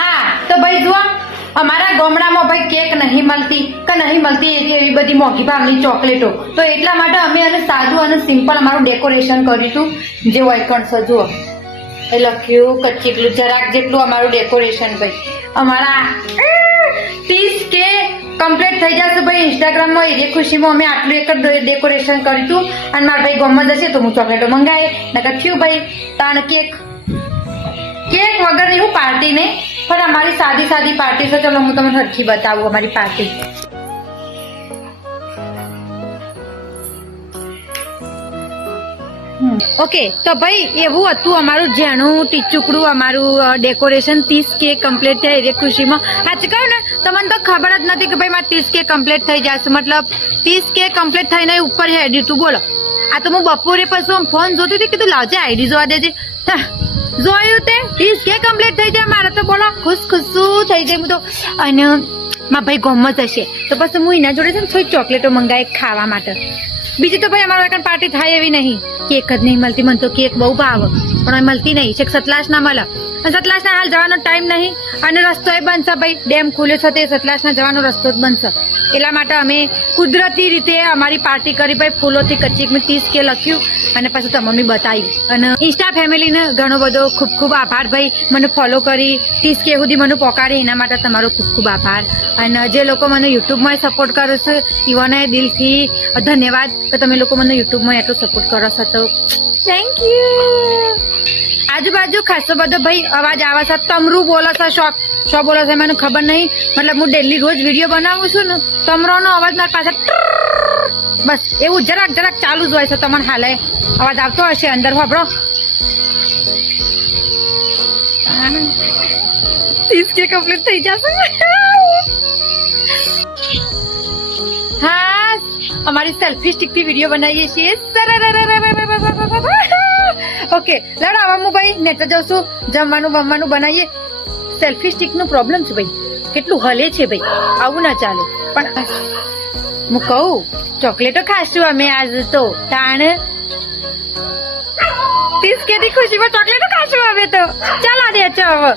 હા તો ભાઈ જુઓ અમારા ગામડામાં ભાઈ કેક નહીં મળતી એવી બધી મોંઘી ભાવની ચોકલેટો, તો એટલા માટે અમે અને સાદું અને સિમ્પલ અમારું ડેકોરેશન કર્યું જે વાઇકણ છે જુઓ એ લખ્યું કચ્ચીકલું જરાક જેટલું અમારું ડેકોરેશન ભાઈ અમારા 30K કમ્પ્લીટ થઈ જશે ભાઈ ઇન્સ્ટાગ્રામમાં એ ખુશીમાં અમે આટલું એક જ ડેકોરેશન કર્યું હતું અને મારા ભાઈ ગામમાં જશે તો હું ચોકલેટો મંગાવી નકર થયું ભાઈ તાણ કેક વગરની હું પાર્ટી નહીં પણ અમારી સાદી પાર્ટી છે. ચલો હું તમને હરખી બતાવું અમારી પાર્ટી. ઓકે તો ભાઈ એવું હતું અમારું જેનું ટીચુકડું અમારું ડેકોરેશન 30K કમ્પ્લીટ થયા એ ખુશીમાં. આજ કહ્યું ને તમને તો ખબર જ નથી કે ભાઈ મારે 30K કમ્પ્લીટ થઈ જશે, મતલબ 30K કમ્પ્લીટ થઈને ઉપર હેડ્યું તું. બોલો આ તો હું બપોરે પછી ફોન જોતી હતી કીધું લાવજે આઈડી જોવા દેજે. જોયું તે 30K કમ્પ્લીટ થઈ જાય મારે તો બોલો ખુશ થઈ જાય હું તો. અને મારા ભાઈ ગમત હશે તો પછી હું એના જોડે છે ને થોડી ચોકલેટો મંગાવી ખાવા માટે. બીજી તો ભાઈ અમારા પાર્ટી થાય એવી નહીં, કેક જ નહીં મળતી. મને તો કેક બહુ ભાવે પણ મળતી નહીં છે. સતલાસ ના મળે, સતલાસના હાલ જવાનો ટાઈમ નહીં અને રસ્તો એ બનશે ભાઈ, ડેમ ખુલ્યો છે તે સતલાસના જવાનો રસ્તો જ બનશે. એટલા માટે અમે કુદરતી રીતે અમારી પાર્ટી કરી ભાઈ. ફૂલોથી કચ્ચીકમાં 30K લખ્યું અને પછી તમને બતાવ્યું. અને ઇન્સ્ટા ફેમિલીને ઘણો બધો ખૂબ આભાર ભાઈ, મને ફોલો કરી 30K સુધી મને પહોંચાડી એના માટે તમારો ખૂબ આભાર. અને જે લોકો મને યુટ્યુબમાં સપોર્ટ કરે છે એવાને દિલથી ધન્યવાદ કે તમે લોકો મને યુટ્યુબમાં એટલો સપોર્ટ કરો છો તો થેન્ક યુ. આજુબાજુ ખાસો બધો ભાઈ અવાજ આવે છે, તમરું બોલે છે, શો બોલે છે મને ખબર નહીં. મતલબ હું ડેલી રોજ વિડીયો બનાવું છું ને તમરોનો અવાજ મારી પાસે બસ એવું જરાક ચાલુ જ હોય છે. તમને હાલે અવાજ આવતો હશે અંદર વાપરો. 30K કમ્પ્લીટ થઈ જશે. હા અમારી સેલ્ફી સ્ટિક થી વિડીયો બનાવીએ છીએ. ઓકે લડ આવા ભાઈ નેચર જાઉં છું, જમવાનું બનાવીએ. સેલ્ફી સ્ટિક નો પ્રોબ્લેમ છે ભાઈ, કેટલું હલે છે ભાઈ, આવું ના ચાલે. પણ હું કહું ચોકલેટો ખાશું અમે આજ તો તાણ 30K ની ખુશીમાં ચોકલેટો ખાશું અમે તો. ચાલ આ દે હવે